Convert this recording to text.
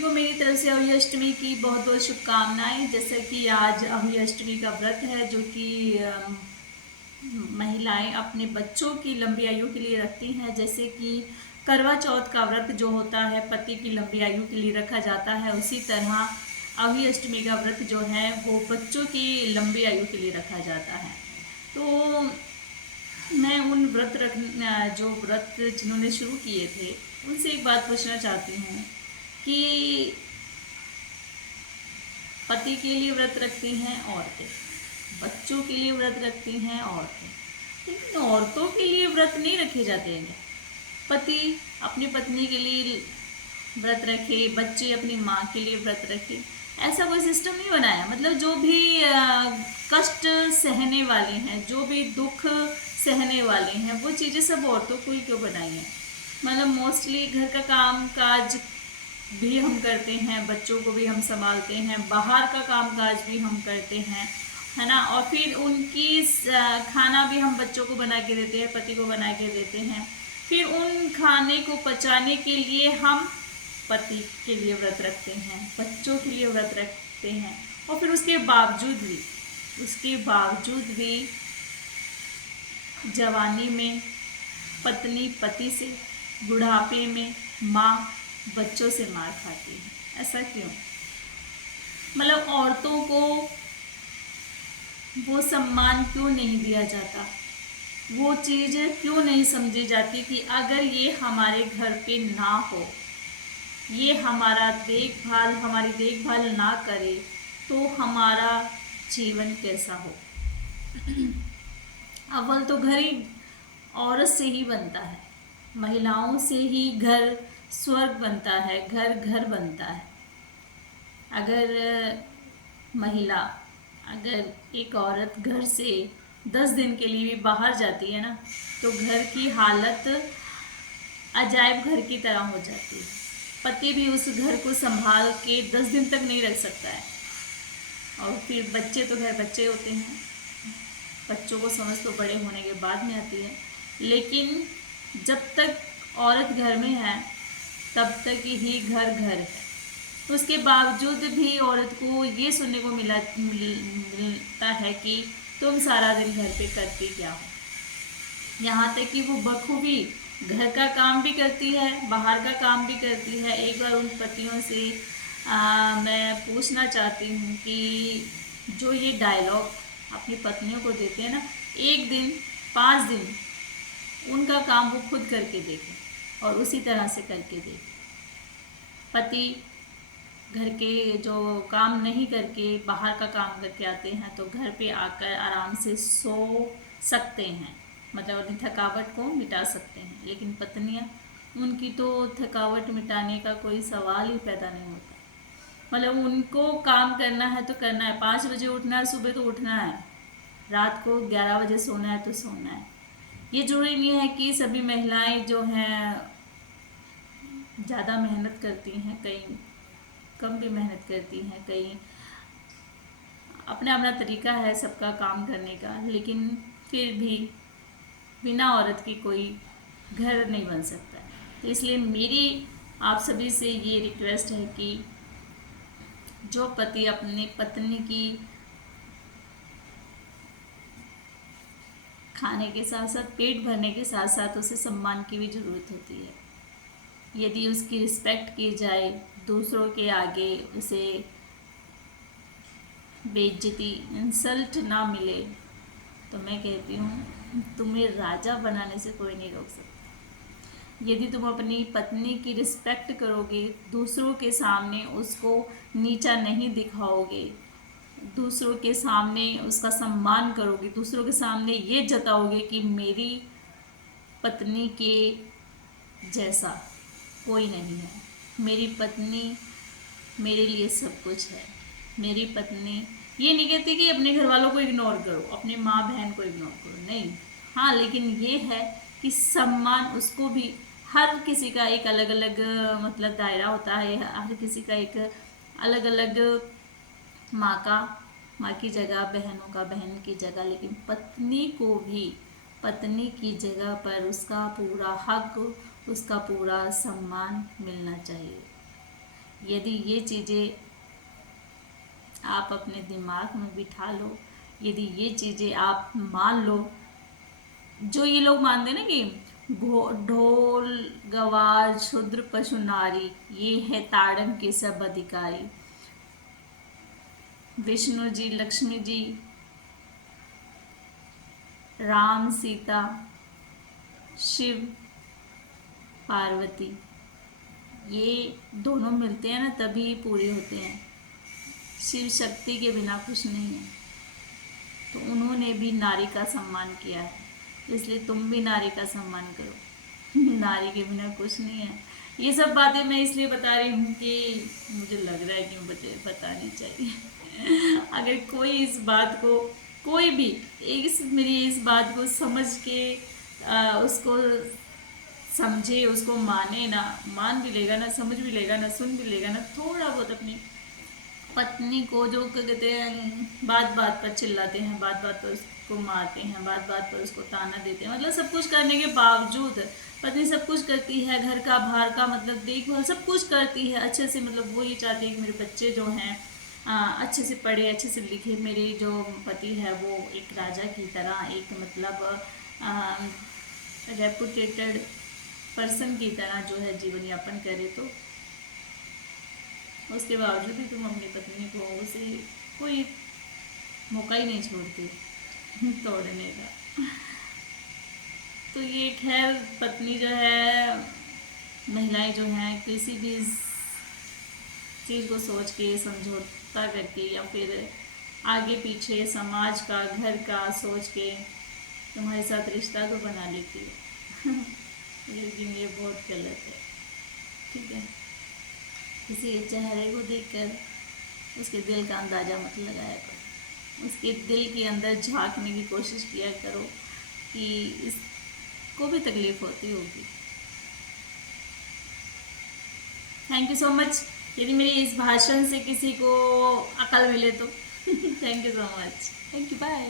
सभी को मेरी तरफ से अभी अष्टमी की बहुत बहुत शुभकामनाएं। जैसे कि आज अभी अष्टमी का व्रत है जो कि महिलाएं अपने बच्चों की लंबी आयु के लिए रखती हैं। जैसे कि करवा चौथ का व्रत जो होता है पति की लंबी आयु के लिए रखा जाता है, उसी तरह अभी अष्टमी का व्रत जो है वो बच्चों की लंबी आयु के लिए रखा जाता है। तो मैं उन जो व्रत जिन्होंने शुरू किए थे उनसे एक बात पूछना चाहती हूँ कि पति के लिए व्रत रखती हैं औरतें, बच्चों के लिए व्रत रखती हैं औरतें, लेकिन औरतों के लिए व्रत नहीं रखे जाते हैं क्या? पति अपनी पत्नी के लिए व्रत रखे, बच्चे अपनी माँ के लिए व्रत रखे, ऐसा कोई सिस्टम नहीं बनाया। मतलब जो भी कष्ट सहने वाले हैं, जो भी दुख सहने वाले हैं, वो चीज़ें सब औरतों को ही क्यों बनाई हैं? मतलब मोस्टली घर का काम काज भी हम करते हैं, बच्चों को भी हम संभालते हैं, बाहर का काम काज भी हम करते हैं, है ना। और फिर उनकी खाना भी हम बच्चों को बना के देते हैं, पति को बना के देते हैं। फिर उन खाने को पचाने के लिए हम पति के लिए व्रत रखते हैं, बच्चों के लिए व्रत रखते हैं। और फिर उसके बावजूद भी जवानी में पत्नी पति से, बुढ़ापे में माँ बच्चों से मार खाती है। ऐसा क्यों? मतलब औरतों को वो सम्मान क्यों नहीं दिया जाता? वो चीज़ क्यों नहीं समझी जाती कि अगर ये हमारे घर पे ना हो, ये हमारी देखभाल ना करे तो हमारा जीवन कैसा हो? अव्वल तो घर ही औरत से ही बनता है, महिलाओं से ही घर स्वर्ग बनता है, घर घर बनता है। अगर महिला, अगर एक औरत घर से 10 दिन के लिए भी बाहर जाती है ना, तो घर की हालत अजायब घर की तरह हो जाती है। पति भी उस घर को संभाल के 10 दिन तक नहीं रख सकता है। और फिर बच्चे तो घर बच्चे होते हैं, बच्चों को समझ तो बड़े होने के बाद में आती है, लेकिन जब तक औरत घर में है तब तक ही घर घर है। उसके बावजूद भी औरत को ये सुनने को मिलता है कि तुम सारा दिन घर पे करती क्या हो। यहाँ तक कि वो बखूबी घर का काम भी करती है, बाहर का काम भी करती है। एक बार उन पतियों से मैं पूछना चाहती हूँ कि जो ये डायलॉग अपनी पत्नियों को देते हैं ना, 1 दिन 5 दिन उनका काम वो खुद करके देखें और उसी तरह से करके देखें। पति घर के जो काम नहीं करके बाहर का काम करके आते हैं तो घर पे आकर आराम से सो सकते हैं, मतलब अपनी थकावट को मिटा सकते हैं। लेकिन पत्नियां, उनकी तो थकावट मिटाने का कोई सवाल ही पैदा नहीं होता। मतलब उनको काम करना है तो करना है, 5 बजे उठना है, सुबह तो उठना है, रात को 11 बजे सोना है तो सोना है। ये जरूरी नहीं है कि सभी महिलाएं जो हैं ज़्यादा मेहनत करती हैं, कई कम भी मेहनत करती हैं, कई अपना अपना तरीका है सबका काम करने का। लेकिन फिर भी बिना औरत की कोई घर नहीं बन सकता। तो इसलिए मेरी आप सभी से ये रिक्वेस्ट है कि जो पति अपनी पत्नी की खाने के साथ साथ, पेट भरने के साथ साथ उसे सम्मान की भी ज़रूरत होती है। यदि उसकी रिस्पेक्ट की जाए, दूसरों के आगे उसे बेइज्जती, इंसल्ट ना मिले, तो मैं कहती हूँ तुम्हें राजा बनाने से कोई नहीं रोक सकता। यदि तुम अपनी पत्नी की रिस्पेक्ट करोगे, दूसरों के सामने उसको नीचा नहीं दिखाओगे, दूसरों के सामने उसका सम्मान करोगे, दूसरों के सामने ये जताओगे कि मेरी पत्नी के जैसा कोई नहीं है, मेरी पत्नी मेरे लिए सब कुछ है। मेरी पत्नी, ये नहीं कहती कि अपने घर वालों को इग्नोर करो, अपने माँ बहन को इग्नोर करो, नहीं। हाँ, लेकिन ये है कि सम्मान उसको भी, हर किसी का एक अलग अलग मतलब दायरा होता है, हर किसी का एक अलग अलग माँ की जगह, बहनों का बहन की जगह, लेकिन पत्नी को भी पत्नी की जगह पर उसका पूरा हक, उसका पूरा सम्मान मिलना चाहिए। यदि ये चीज़ें आप अपने दिमाग में बिठा लो, यदि ये चीज़ें आप मान लो, जो ये लोग मानते हैं ना कि ढोल गवार शूद्र पशु नारी, ये है ताड़न के सब अधिकारी। विष्णु जी, लक्ष्मी जी, राम सीता, शिव पार्वती, ये दोनों मिलते हैं ना तभी पूरे होते हैं। शिव शक्ति के बिना कुछ नहीं है। तो उन्होंने भी नारी का सम्मान किया है, इसलिए तुम भी नारी का सम्मान करो। नारी के बिना कुछ नहीं है। ये सब बातें मैं इसलिए बता रही हूँ कि मुझे लग रहा है कि मुझे बतानी चाहिए। अगर कोई इस बात को, कोई भी मेरी इस बात को समझ के उसको समझे, उसको माने ना, मान भी लेगा ना, समझ भी लेगा ना, सुन भी लेगा ना, थोड़ा बहुत अपनी पत्नी को जो क्या कहते हैं बात बात पर चिल्लाते हैं, बात बात पर उसको मारते हैं, बात बात पर उसको ताना देते हैं, मतलब सब कुछ करने के बावजूद पत्नी सब कुछ करती है, घर का बाहर का मतलब देखभाल सब कुछ करती है अच्छे से, मतलब वो ये चाहती है कि मेरे बच्चे जो हैं अच्छे से पढ़े, अच्छे से लिखे, मेरे जो पति है वो एक राजा की तरह, एक मतलब रेपुटेटेड पर्सन की तरह जो है जीवन यापन करे। तो उसके बावजूद भी तुम अपनी पत्नी को उसे कोई मौका ही नहीं छोड़ते तोड़ने का। तो ये खैर पत्नी जो है, महिलाएं जो हैं किसी भी चीज़ को सोच के समझौता करके या फिर आगे पीछे समाज का, घर का सोच के तुम्हारे साथ रिश्ता तो बना लेती है। लेकिन ये बहुत गलत है। ठीक है, किसी के चेहरे को देखकर उसके दिल का अंदाज़ा मत लगाया करो, उसके दिल के अंदर झांकने की कोशिश किया करो कि इसको भी तकलीफ होती होगी। Thank you so much. यदि मेरे इस भाषण से किसी को अकल मिले तो thank you so much. Thank you, bye.